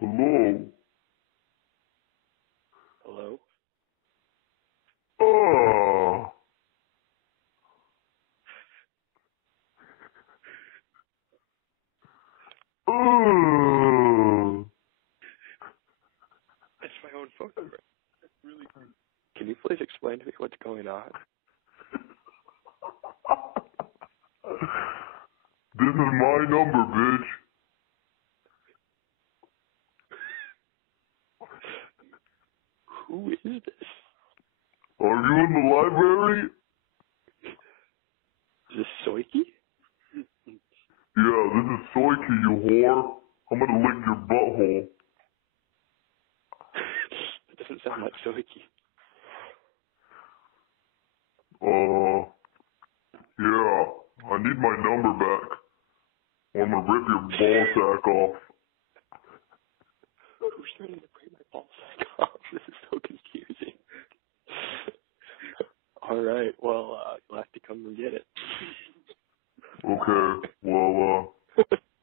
Hello? Hello? Ah! Ah! It's my own phone number. Can you please explain to me what's going on? This is my number, bitch. Who is this? Are you in the library? Is this Soiki? Yeah, this is Soiki, you whore. I'm gonna lick your butthole. That doesn't sound like Soiki. Yeah. I need my number back. Or I'm gonna rip your ball sack off. Who's trying to break my ball sack off? This is so confusing. Alright, well, you'll have to come and get it. Okay, well,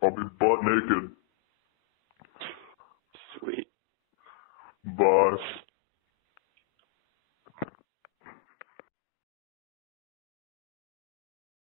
I'll be butt naked. Sweet. Bye.